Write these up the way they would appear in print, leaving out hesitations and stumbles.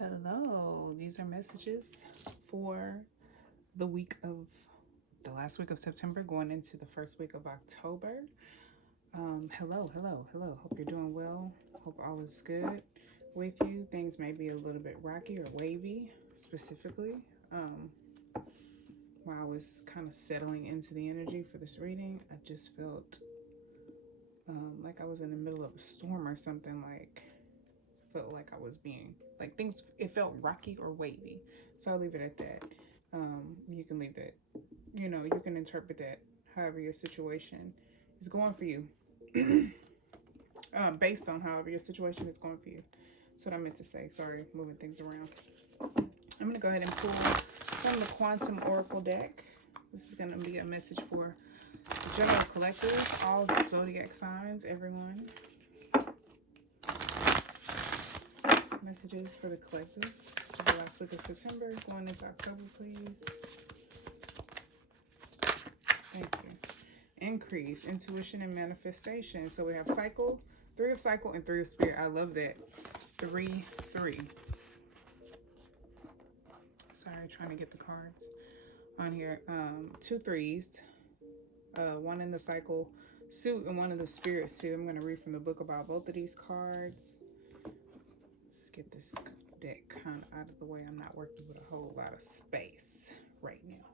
Hello, these are messages for the last week of September going into the first week of October. Hello. Hope you're doing well. Hope all is good with you. Things may be a little bit rocky or wavy, specifically. While I was kind of settling into the energy for this reading, I just felt like I was in the middle of a storm or something. Felt like I was being like things. It felt rocky or wavy, so I'll leave it at that. You can leave that. You can interpret that however your situation is going for you, based on however your situation is going for you. That's what I meant to say. Sorry, moving things around. I'm gonna go ahead and pull from the Quantum Oracle deck. This is gonna be a message for the general collective, all zodiac signs, everyone. Messages for the collective for the last week of September, going into October, please. Thank you. Increase, intuition, and manifestation. So we have cycle, 3 of cycle, and 3 of spirit. I love that. 3, 3. Sorry, trying to get the cards on here. 2 3s. 1 in the cycle suit and 1 in the spirit suit. I'm going to read from the book about both of these cards. Get this deck kind of out of the way. I'm not working with a whole lot of space right now.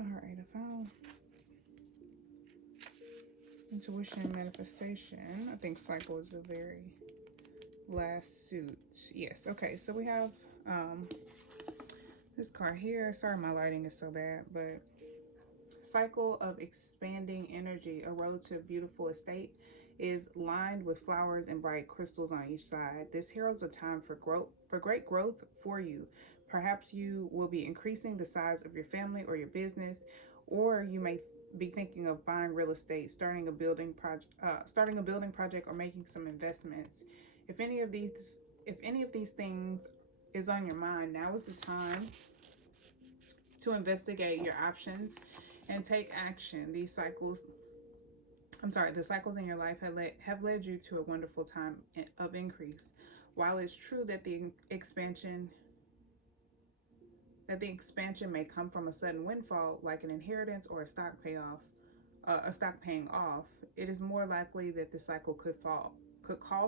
All right, I found intuition and manifestation. I think cycle is the very last suit. Yes. Okay, so we have this card here. Sorry my lighting is so bad, but cycle of expanding energy. A road to a beautiful estate is lined with flowers and bright crystals on each side. This heralds a time for great growth for you. Perhaps you will be increasing the size of your family or your business, or you may be thinking of buying real estate, starting a building project, or making some investments. If any of these things is on your mind, now is the time to investigate your options and take action. The cycles in your life have led you to a wonderful time of increase. While it's true that the expansion may come from a sudden windfall, like an inheritance or a stock paying off, it is more likely that the cycle could call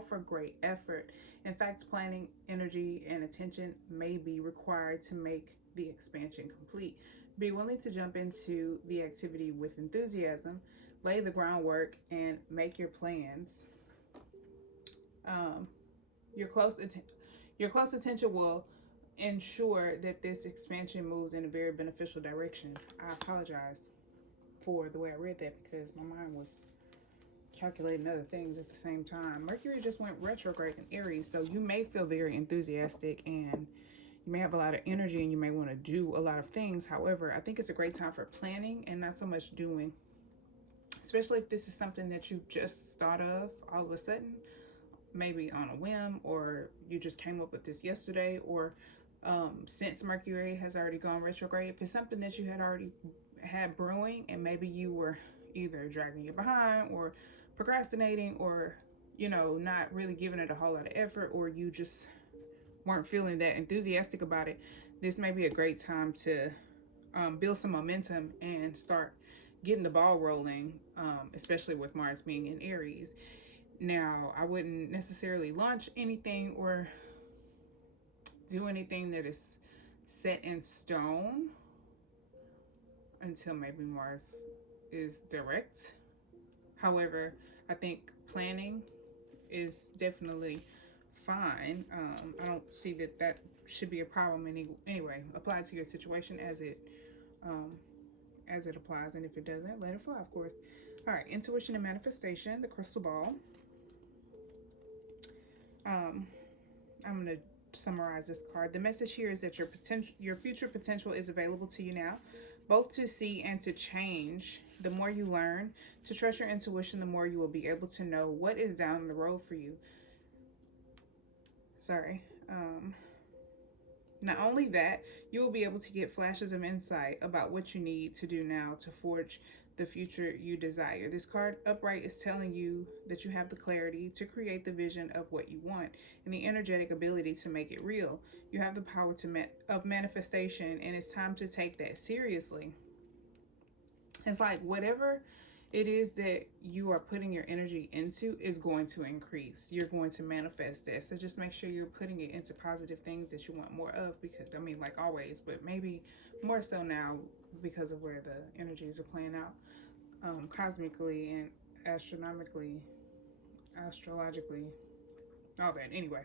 for great effort. In fact, planning, energy, and attention may be required to make the expansion complete. Be willing to jump into the activity with enthusiasm, lay the groundwork, and make your plans. Your close attention will ensure that this expansion moves in a very beneficial direction. I apologize for the way I read that because my mind was calculating other things at the same time. Mercury just went retrograde in Aries, so you may feel very enthusiastic and you may have a lot of energy and you may want to do a lot of things. However, I think it's a great time for planning and not so much doing, especially if this is something that you just thought of all of a sudden, maybe on a whim, or you just came up with this yesterday, or since Mercury has already gone retrograde. If it's something that you had already had brewing and maybe you were either dragging you behind or procrastinating, or not really giving it a whole lot of effort, or you just weren't feeling that enthusiastic about it, this may be a great time to build some momentum and start getting the ball rolling, especially with Mars being in Aries. Now, I wouldn't necessarily launch anything or do anything that is set in stone until maybe Mars is direct. However, I think planning is definitely fine. I don't see that should be a problem anyway. Apply it to your situation as it applies, and if it doesn't, let it fly, of course. All right, intuition and manifestation, the crystal ball. I'm going to summarize this card. The message here is that your future potential is available to you now, both to see and to change. The more you learn to trust your intuition, the more you will be able to know what is down the road for you. sorry. Not only that, you will be able to get flashes of insight about what you need to do now to forge the future you desire. This card upright is telling you that you have the clarity to create the vision of what you want and the energetic ability to make it real. You have the power of manifestation, and it's time to take that seriously. It's like whatever it is that you are putting your energy into is going to increase. You're going to manifest that. So just make sure you're putting it into positive things that you want more of, because I mean, like always, but maybe more so now because of where the energies are playing out cosmically and astronomically, astrologically, all that. Anyway,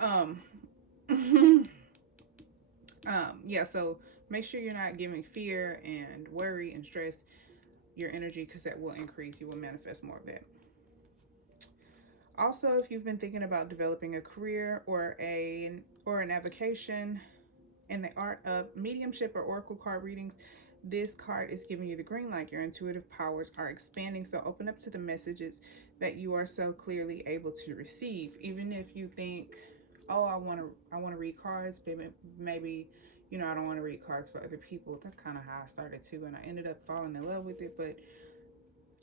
um, yeah. So make sure you're not giving fear and worry and stress your energy, because that will increase. You will manifest more of that. Also, if you've been thinking about developing a career or an avocation in the art of mediumship or oracle card readings, this card is giving you the green light. Your intuitive powers are expanding, so open up to the messages that you are so clearly able to receive. Even if you think, oh, I want to read cards, but maybe you know, I don't want to read cards for other people. That's kind of how I started too, and I ended up falling in love with it. But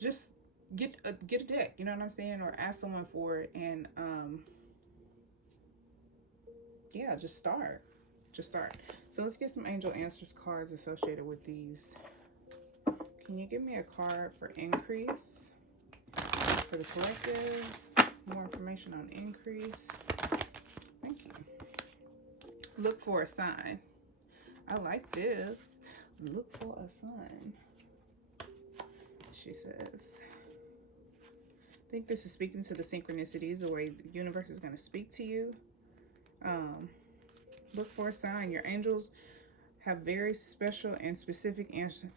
just get a deck, you know what I'm saying, or ask someone for it, and yeah, just start. So let's get some angel answers cards associated with these. Can you give me a card for increase for the collective? More information on increase. Thank you. Look for a sign. I like this. Look for a sign, she says. I think this is speaking to the synchronicities, the way the universe is going to speak to you. Look for a sign. Your angels have a very special and specific answer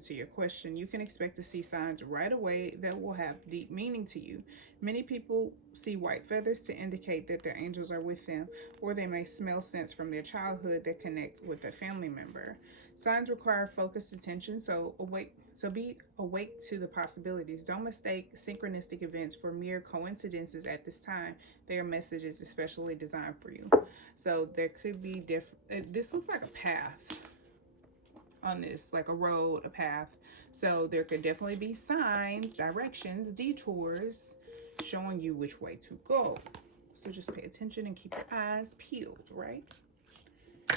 to your question. You can expect to see signs right away that will have deep meaning to you. Many people see white feathers to indicate that their angels are with them, or they may smell scents from their childhood that connect with a family member. Signs require focused attention, so be awake to the possibilities. Don't mistake synchronistic events for mere coincidences at this time. They are messages especially designed for you. So there could be this looks like a path on this, like a road, a path. So there could definitely be signs, directions, detours showing you which way to go. So just pay attention and keep your eyes peeled, right?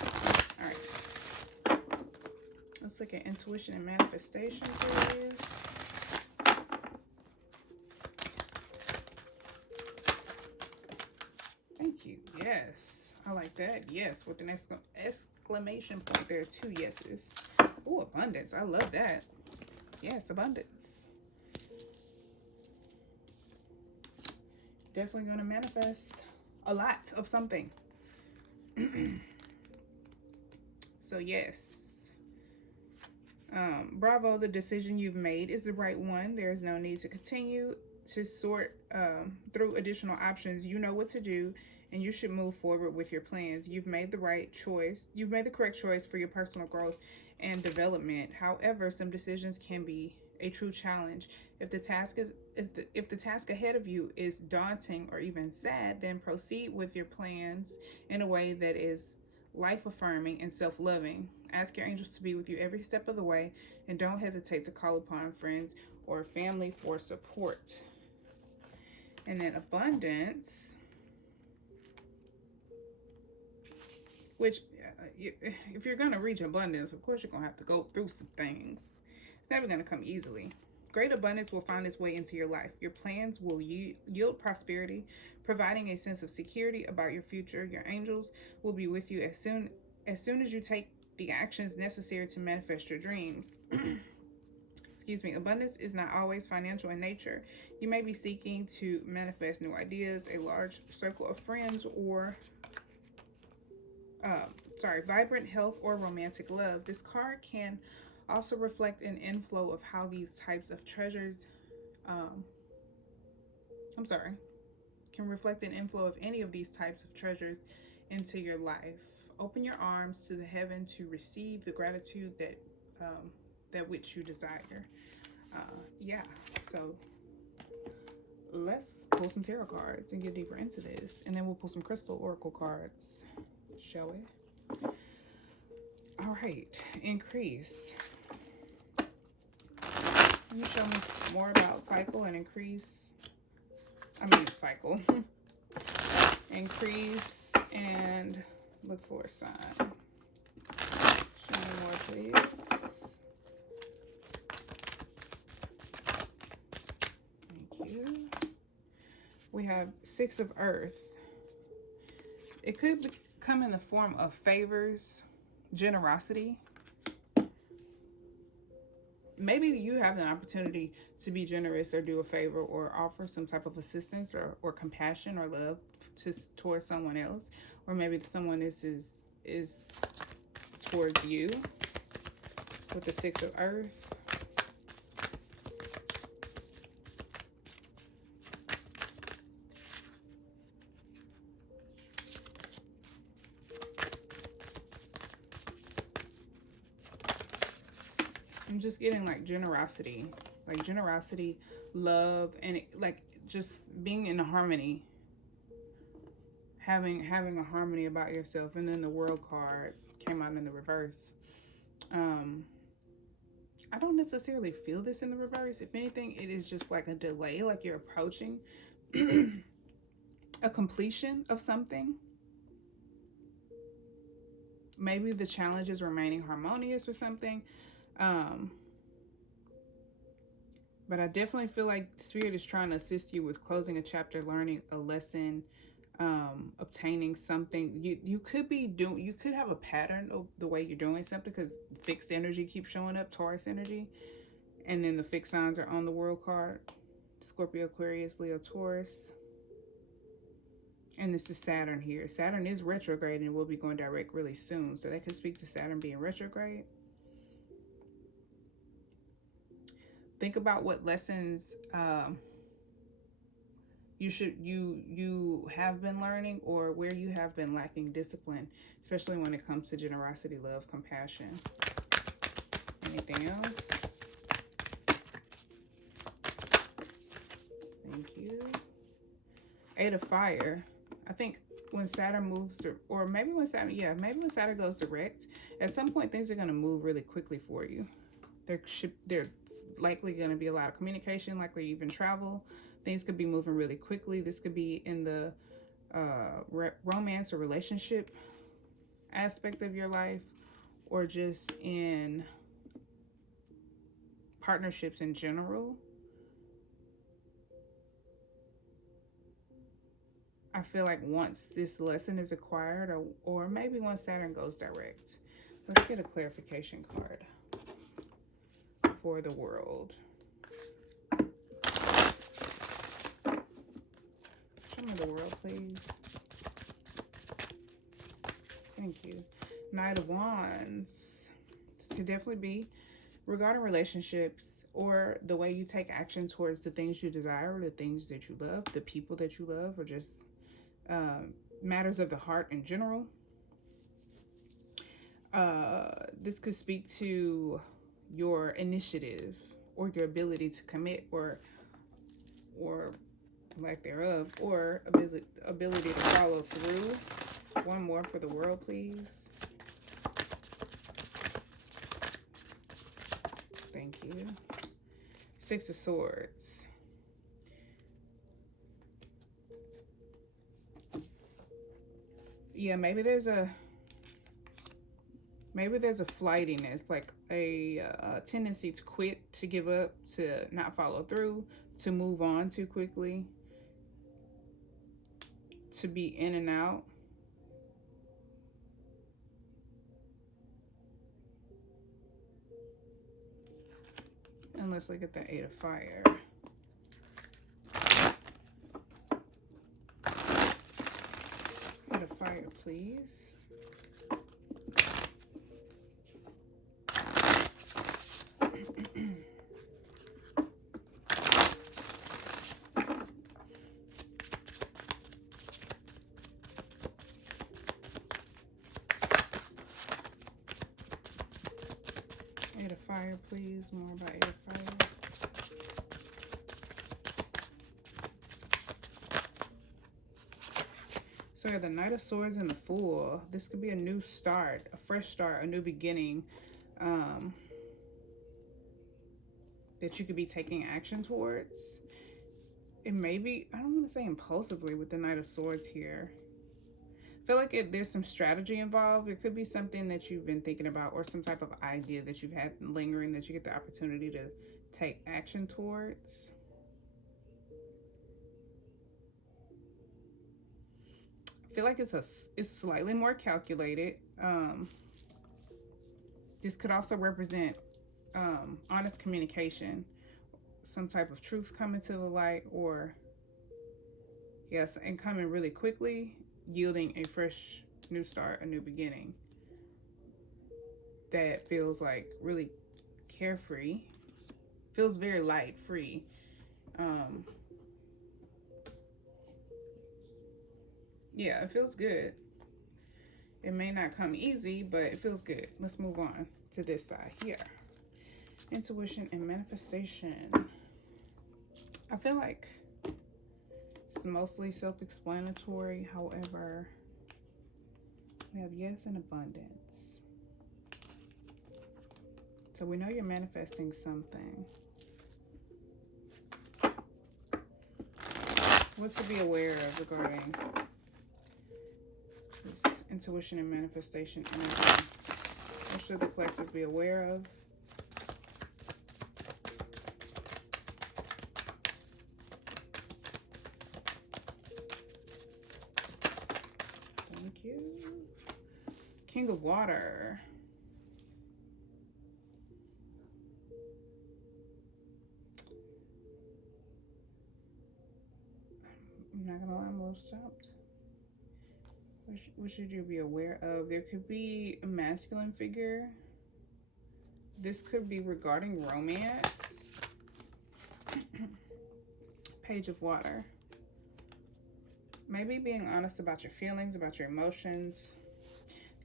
All right. Let's look at intuition and manifestation, please. Thank you. Yes. I like that. Yes, with an exclamation point. There are 2 yeses. Oh, abundance. I love that. Yes, abundance. Definitely going to manifest a lot of something. So, yes. Bravo, the decision you've made is the right one. There is no need to continue to sort through additional options. You know what to do, and you should move forward with your plans. You've made the right choice. You've made the correct choice for your personal growth and development. However, some decisions can be a true challenge. If the task ahead of you is daunting or even sad, then proceed with your plans in a way that is life-affirming and self-loving. Ask your angels to be with you every step of the way, and don't hesitate to call upon friends or family for support. And then abundance, which if you're going to reach abundance, of course you're going to have to go through some things. It's never going to come easily. Great abundance will find its way into your life. Your plans will yield prosperity, providing a sense of security about your future. Your angels will be with you as soon as you take the actions necessary to manifest your dreams. Excuse me. Abundance is not always financial in nature. You may be seeking to manifest new ideas, a large circle of friends, or vibrant health or romantic love. This card can also reflect an inflow of how these types of treasures can reflect an inflow of any of these types of treasures into your life. Open your arms to the heaven to receive the gratitude that which you desire. Yeah, so let's pull some tarot cards and get deeper into this. And then we'll pull some crystal oracle cards, shall we? All right, increase. Can you show me more about cycle and increase? Cycle. Increase and look for a sign. Show me more, please. Thank you. We have 6 of Earth. It could come in the form of favors, generosity. Maybe you have an opportunity to be generous or do a favor or offer some type of assistance or compassion or love towards someone else. Or maybe someone is towards you with the 6 of Earth. I'm just getting like generosity, love, and like just being in harmony, having a harmony about yourself. And then the World card came out in the reverse. I don't necessarily feel this in the reverse. If anything, it is just like a delay, like you're approaching a completion of something. Maybe the challenge is remaining harmonious or something. But I definitely feel like Spirit is trying to assist you with closing a chapter, learning a lesson, obtaining something. You could have a pattern of the way you're doing something, because fixed energy keeps showing up, Taurus energy, and then the fixed signs are on the World card: Scorpio, Aquarius, Leo, Taurus. And this is Saturn here. Saturn is retrograde and will be going direct really soon, so that could speak to Saturn being retrograde. Think about what lessons you have been learning, or where you have been lacking discipline, especially when it comes to generosity, love, compassion. Anything else? Thank you. 8 of Fire. I think when Saturn moves to, or maybe when Saturn goes direct, at some point things are going to move really quickly for you. There's likely going to be a lot of communication, likely even travel. Things could be moving really quickly. This could be in the romance or relationship aspect of your life, or just in partnerships in general. I feel like once this lesson is acquired, or maybe once Saturn goes direct. Let's get a clarification card for the world. Show me the world, please. Thank you. Knight of Wands. This could definitely be regarding relationships, or the way you take action towards the things you desire, or the things that you love, the people that you love, or just matters of the heart in general. This could speak to your initiative, or your ability to commit, or lack thereof, or ability to follow through. One more for the world, please. Thank you. 6 of Swords. Yeah, maybe there's a flightiness, like a tendency to quit, to give up, to not follow through, to move on too quickly, to be in and out. And let's look at the 8 of Fire. Fire, please. Eight of Fire, please. More about 8 of Fire. the Knight of Swords and the Fool. This could be a new start, a fresh start, a new beginning. That you could be taking action towards. It may be, I don't want to say impulsively with the Knight of Swords here. I feel like there's some strategy involved. It could be something that you've been thinking about, or some type of idea that you've had lingering that you get the opportunity to take action towards. I feel like it's slightly more calculated. This could also represent honest communication, some type of truth coming to the light, or yes, and coming really quickly, yielding a fresh new start, a new beginning that feels like really carefree, feels very light, free. Yeah, it feels good. It may not come easy, but it feels good. Let's move on to this side here. Intuition and manifestation. I feel like it's mostly self-explanatory. However, we have yes and abundance. So we know you're manifesting something. What to be aware of regarding this intuition and manifestation energy? What should the collective be aware of? Thank you. King of Water. I'm not gonna lie, I'm a little stumped. What should you be aware of? There could be a masculine figure. This could be regarding romance. Page of Water. Maybe being honest about your feelings, about your emotions.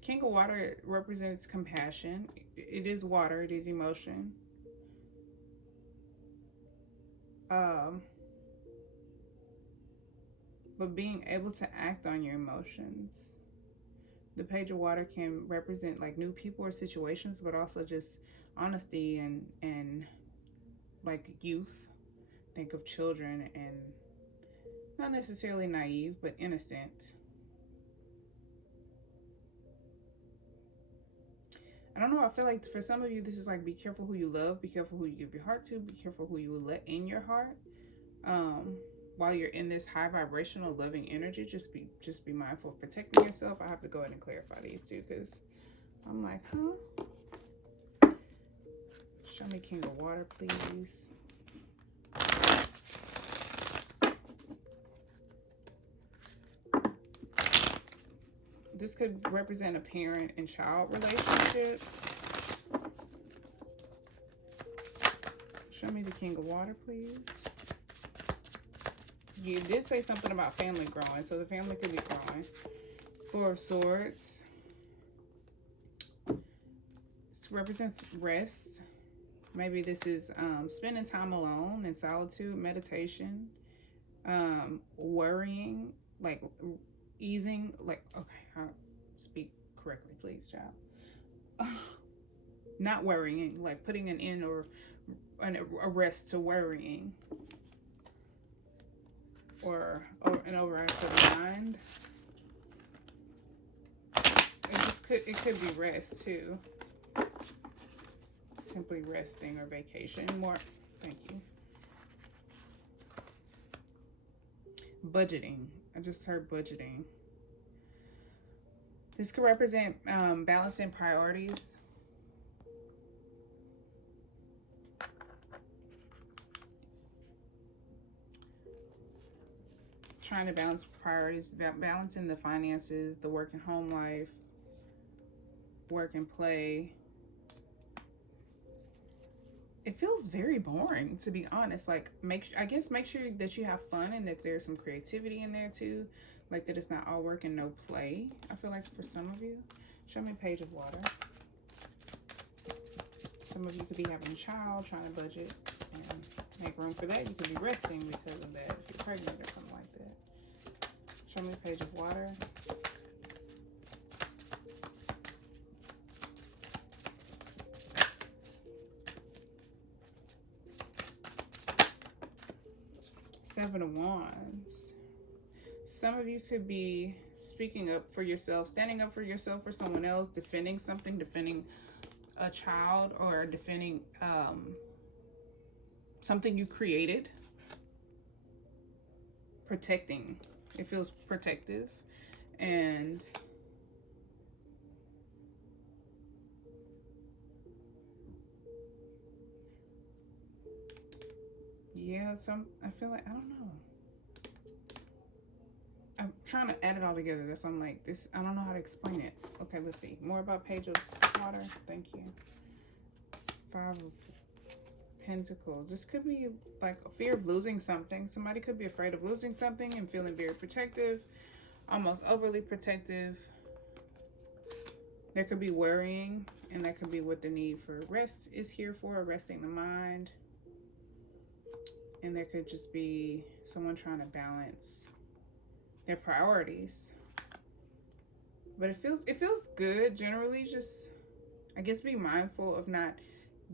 King of Water represents compassion. It is water, it is emotion. But being able to act on your emotions. The Page of Water can represent like new people or situations, but also just honesty and like youth. Think of children, and not necessarily naive, but innocent. I don't know, I feel like for some of you, this is like, be careful who you love, be careful who you give your heart to, be careful who you let in your heart. While you're in this high vibrational loving energy, just be mindful of protecting yourself. I have to go ahead and clarify these two, because I'm like, huh? Show me King of Water, please. This could represent a parent and child relationship. Show me the King of Water, please. You did say something about family growing, so the family could be growing. Four of Swords. This represents rest. Maybe this is spending time alone in solitude, meditation, worrying, like easing, like, okay, I'll speak correctly, please, child. Not worrying, like putting an end or a rest to worrying. Or an override for the mind. It could be rest too. Simply resting or vacation. More, thank you. Budgeting. I just heard budgeting. This could represent balancing priorities. Trying to balance priorities, balancing the finances, the work and home life, work and play. It feels very boring, to be honest. Like, make sure that you have fun and that there's some creativity in there too. Like, that it's not all work and no play. I feel like for some of you. Show me Page of Water. Some of you could be having a child, trying to budget and make room for that. You could be resting because of that, if you're pregnant or something like that. Show me Page of Water. Seven of Wands. Some of you could be speaking up for yourself, standing up for yourself or someone else, defending something, defending a child, or defending something you created. Protecting. It feels protective. And yeah, I feel like, I don't know. I'm trying to add it all together. That's why I'm like, this, I don't know how to explain it. Okay, let's see. More about Page of Water. Thank you. Five of Pentacles. This could be like a fear of losing something. Somebody could be afraid of losing something and feeling very protective, almost overly protective. There could be worrying, and that could be what the need for rest is here for, resting the mind. And there could just be someone trying to balance their priorities. But it feels good generally. Just, I guess, be mindful of not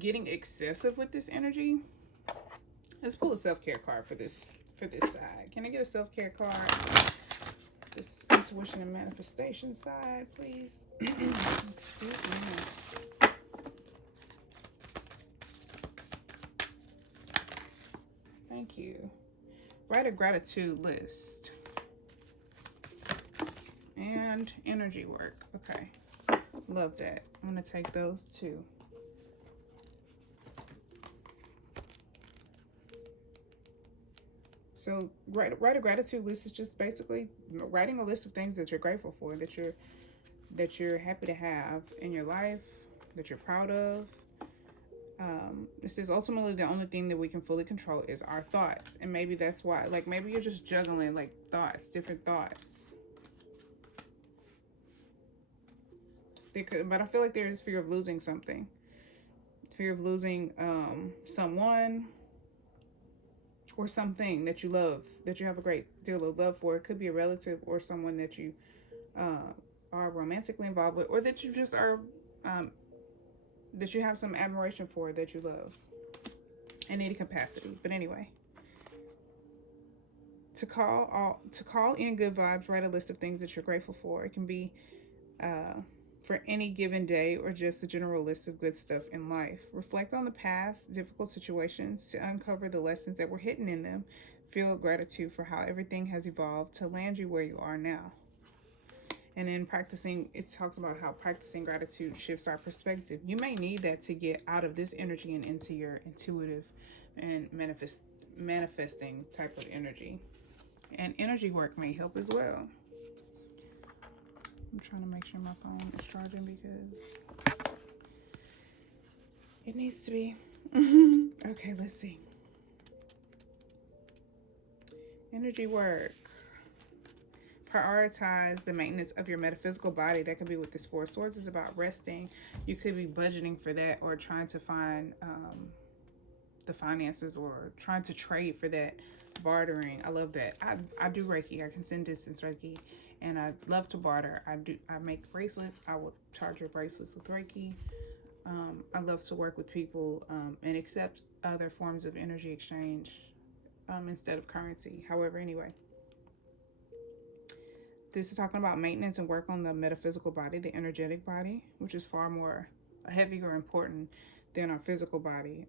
getting excessive with this energy. Let's pull a self-care card for this side. Can I get a self-care card? This intuition and manifestation side, please. Excuse me. Thank you. Write a gratitude list. And energy work. Okay. Love that. I'm going to take those two. So write a gratitude list is just basically writing a list of things that you're grateful for, that you're happy to have in your life, that you're proud of. This is ultimately the only thing that we can fully control is our thoughts. And maybe that's why, like, maybe you're just juggling like thoughts, different thoughts. But I feel like there is fear of losing something. Fear of losing someone or something that you love, that you have a great deal of love for. It could be a relative or someone that you are romantically involved with, or that you just are, that you have some admiration for, that you love in any capacity. But anyway, to call in good vibes, write a list of things that you're grateful for. It can be for any given day, or just a general list of good stuff in life. Reflect on the past difficult situations to uncover the lessons that were hidden in them. Feel gratitude for how everything has evolved to land you where you are now. And in practicing, it talks about how practicing gratitude shifts our perspective. You may need that to get out of this energy and into your intuitive and manifesting type of energy. And energy work may help as well. I'm trying to make sure my phone is charging because it needs to be. Okay, let's see. Energy work. Prioritize the maintenance of your metaphysical body. That could be what this Four of Swords is about, resting. You could be budgeting for that, or trying to find the finances, or trying to trade for that, bartering. I love that. I do Reiki. I can send distance Reiki. And I love to barter. I make bracelets. I will charge your bracelets with Reiki. I love to work with people and accept other forms of energy exchange instead of currency. However, anyway, this is talking about maintenance and work on the metaphysical body, the energetic body, which is far more heavy or important than our physical body.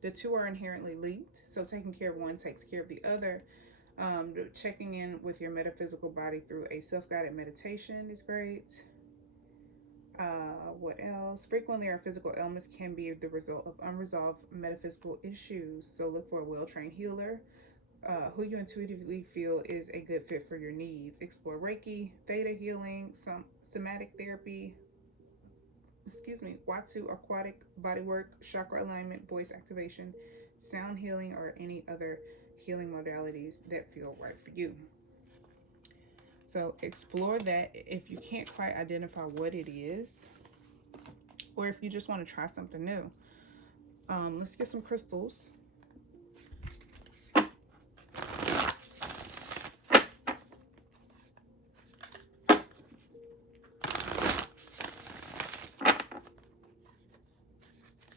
The two are inherently linked, so taking care of one takes care of the other. Checking in with your metaphysical body through a self-guided meditation is great. What else? Frequently, our physical ailments can be the result of unresolved metaphysical issues. So look for a well-trained healer who you intuitively feel is a good fit for your needs. Explore Reiki, Theta healing, some somatic therapy, Watsu aquatic bodywork, chakra alignment, voice activation, sound healing, or any other healing modalities that feel right for you. So explore that if you can't quite identify what it is, or if you just want to try something new. Let's get some crystals.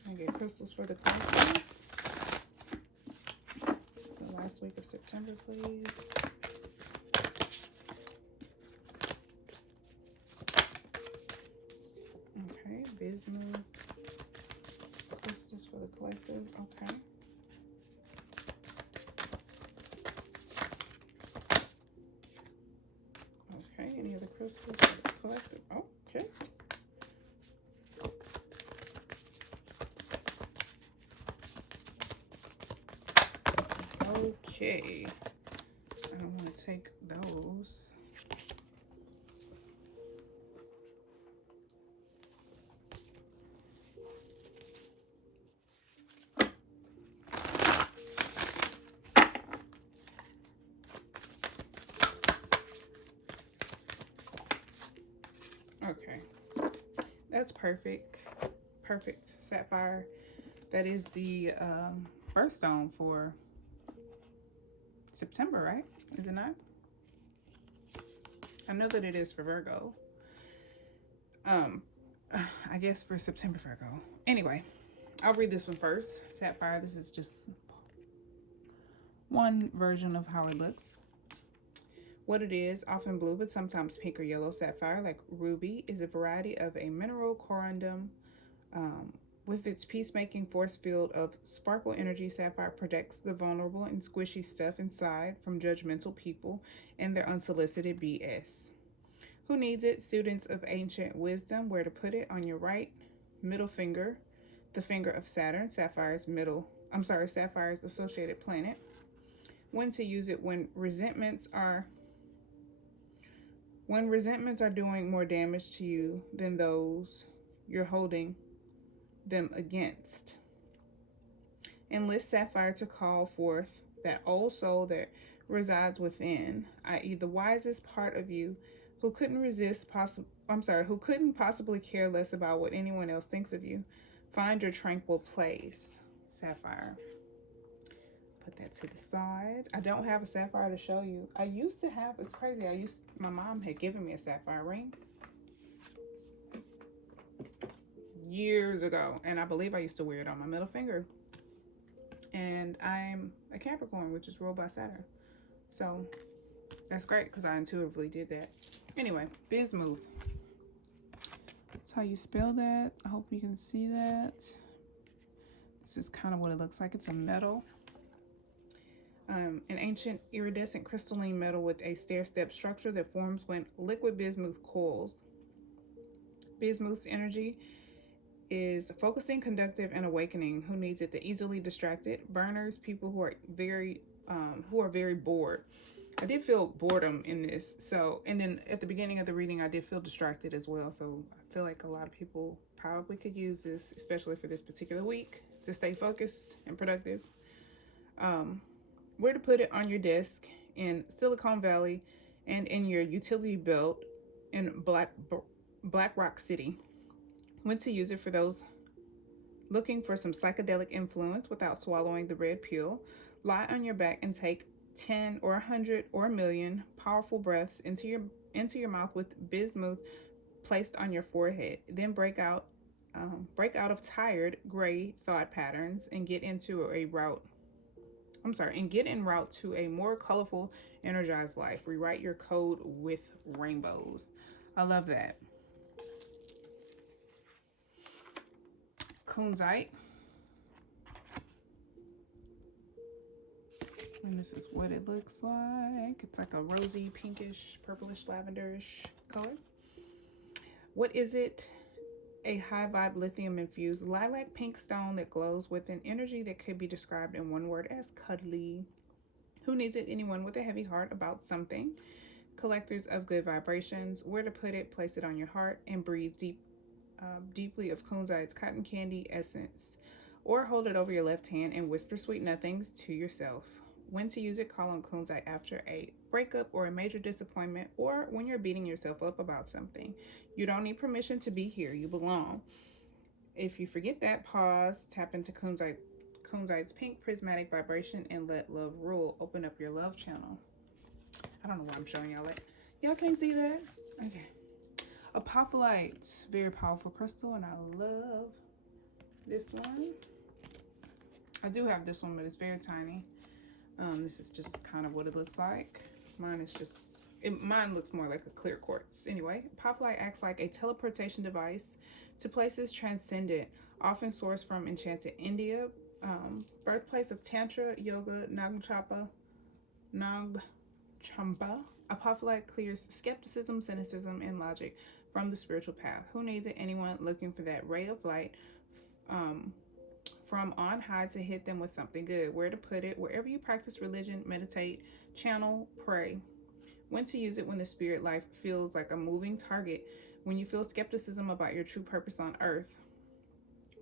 I get crystals for the collection. The last week of September, please. Okay, bismuth. Crystals for the collective. Okay. Okay, any other crystals for the collective? Okay. Okay. I don't want to take those. Okay. That's perfect. Perfect sapphire. That is the birthstone for September, right? Is it not? I know that it is for Virgo. I guess for September Virgo. Anyway, I'll read this one first. Sapphire. This is just one version of how it looks. What it is, often blue but sometimes pink or yellow sapphire, like ruby, is a variety of a mineral corundum. With its peacemaking force field of sparkle energy, sapphire protects the vulnerable and squishy stuff inside from judgmental people and their unsolicited BS. Who needs it? Students of ancient wisdom. Where to put it? On your right middle finger, the finger of Saturn, Sapphire's associated planet. When to use it? When resentments are doing more damage to you than those you're holding them against. Enlist sapphire to call forth that old soul that resides within, i.e., the wisest part of you who couldn't possibly care less about what anyone else thinks of you. Find your tranquil place, sapphire. Put that to the side. I don't have a sapphire to show you. I used to have, it's crazy. My mom had given me a sapphire ring years ago, and I believe I used to wear it on my middle finger. And I'm a Capricorn, which is ruled by Saturn. So that's great because I intuitively did that. Anyway, bismuth. That's how you spell that. I hope you can see that. This is kind of what it looks like. It's a metal. An ancient iridescent crystalline metal with a stair-step structure that forms when liquid bismuth coils. Bismuth's energy is focusing, conductive, and awakening. Who needs it? The easily distracted, burners, people who are very bored. I did feel boredom in this. So, and then at the beginning of the reading, I did feel distracted as well. So I feel like a lot of people probably could use this, especially for this particular week, to stay focused and productive. Where to put it? On your desk in Silicon Valley and in your utility belt in Black Rock City. When to use it? For those looking for some psychedelic influence without swallowing the red pill. Lie on your back and take 10 or 100 or a million powerful breaths into your mouth with bismuth placed on your forehead. Then break out of tired gray thought patterns and get en route to a more colorful, energized life. Rewrite your code with rainbows. I love that. Kunzite. And this is what it looks like. It's like a rosy, pinkish, purplish, lavenderish color. What is it? A high vibe lithium infused lilac pink stone that glows with an energy that could be described in one word as cuddly. Who needs it? Anyone with a heavy heart about something. Collectors of good vibrations. Where to put it? Place it on your heart and breathe deeply of kunzite's cotton candy essence, or hold it over your left hand and whisper sweet nothings to yourself. When to use it? Call on kunzite after a breakup or a major disappointment, or when you're beating yourself up about something. You don't need permission to be here. You belong. If you forget that, pause, tap into kunzite's pink prismatic vibration, and let love rule. Open up your love channel. I don't know why I'm showing y'all that. Y'all can't see that? Okay. Apophyllite, very powerful crystal, and I love this one. I do have this one, but it's very tiny. This is just kind of what it looks like. Mine is just, mine looks more like a clear quartz. Anyway, apophyllite acts like a teleportation device to places transcendent, often sourced from enchanted India, birthplace of Tantra, Yoga, Nagchampa. Apophyllite clears skepticism, cynicism, and logic from the spiritual path. Who needs it? Anyone looking for that ray of light from on high to hit them with something good. Where to put it? Wherever you practice religion, meditate, channel, pray. When to use it? When the spirit life feels like a moving target. When you feel skepticism about your true purpose on earth.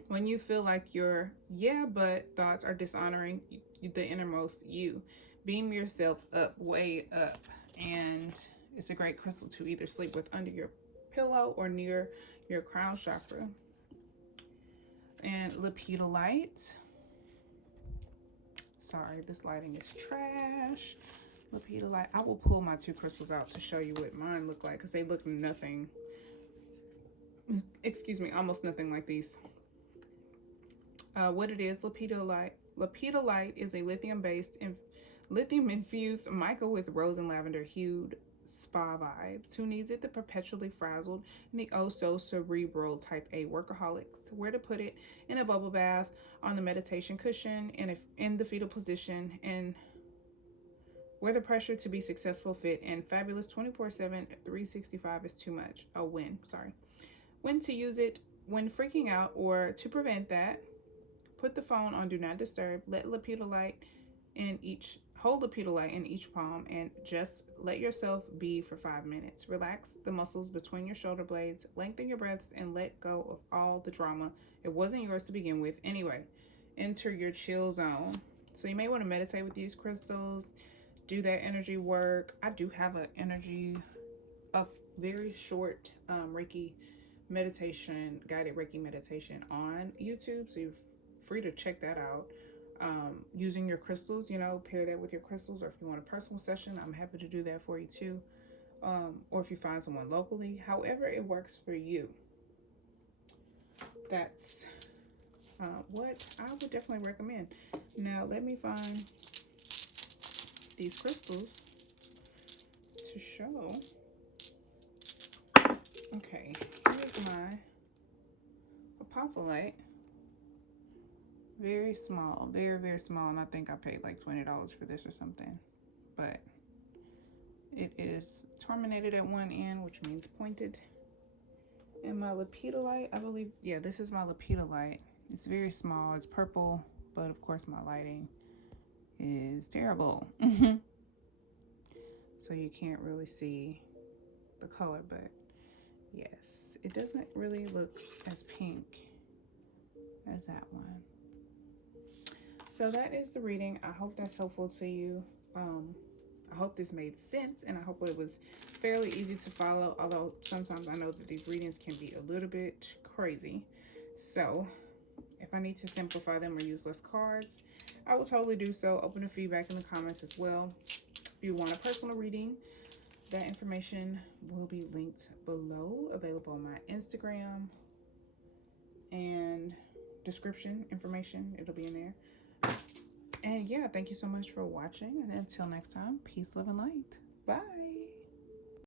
When you feel like your yeah but thoughts are dishonoring the innermost you. Beam yourself up, way up. And it's a great crystal to either sleep with under your pillow or near your crown chakra. And lepidolite. Sorry, this lighting is trash. Lepidolite. I will pull my 2 crystals out to show you what mine look like, because they look nothing, excuse me, almost nothing like these. What it is, lepidolite. Lepidolite is a lithium-infused mica with rose and lavender hued spa vibes. Who needs it? The perpetually frazzled and the oh-so-cerebral type A workaholics. Where to put it? In a bubble bath, on the meditation cushion, in the fetal position, and where the pressure to be successful fit and fabulous 24/7, 365 is too much. Oh, when to use it? When freaking out or to prevent that, put the phone on do not disturb. Hold lepidolite in each palm and just let yourself be for 5 minutes. Relax the muscles between your shoulder blades, lengthen your breaths, and let go of all the drama. It wasn't yours to begin with anyway. Enter your chill zone. So you may want to meditate with these crystals, do that energy work. I do have a very short Reiki meditation, guided Reiki meditation on YouTube, so you're free to check that out. Using your crystals, pair that with your crystals, or if you want a personal session, I'm happy to do that for you too. Or if you find someone locally, however it works for you. That's what I would definitely recommend. Now let me find these crystals to show. Okay, here's my apophyllite. Very small, very, very small, and I think I paid like $20 for this or something. But it is terminated at one end, which means pointed. And my lepidolite, I believe, yeah, this is my lepidolite. It's very small, it's purple, but of course my lighting is terrible. So you can't really see the color, but yes, it doesn't really look as pink as that one. So that is the reading. I hope that's helpful to you. I hope this made sense, and I hope it was fairly easy to follow, although sometimes I know that these readings can be a little bit crazy. So if I need to simplify them or use less cards, I will totally do so. Open the feedback in the comments as well. If you want a personal reading, that information will be linked below, available on my Instagram, and description information, it'll be in there. And yeah, thank you so much for watching, and until next time, peace, love, and light. Bye.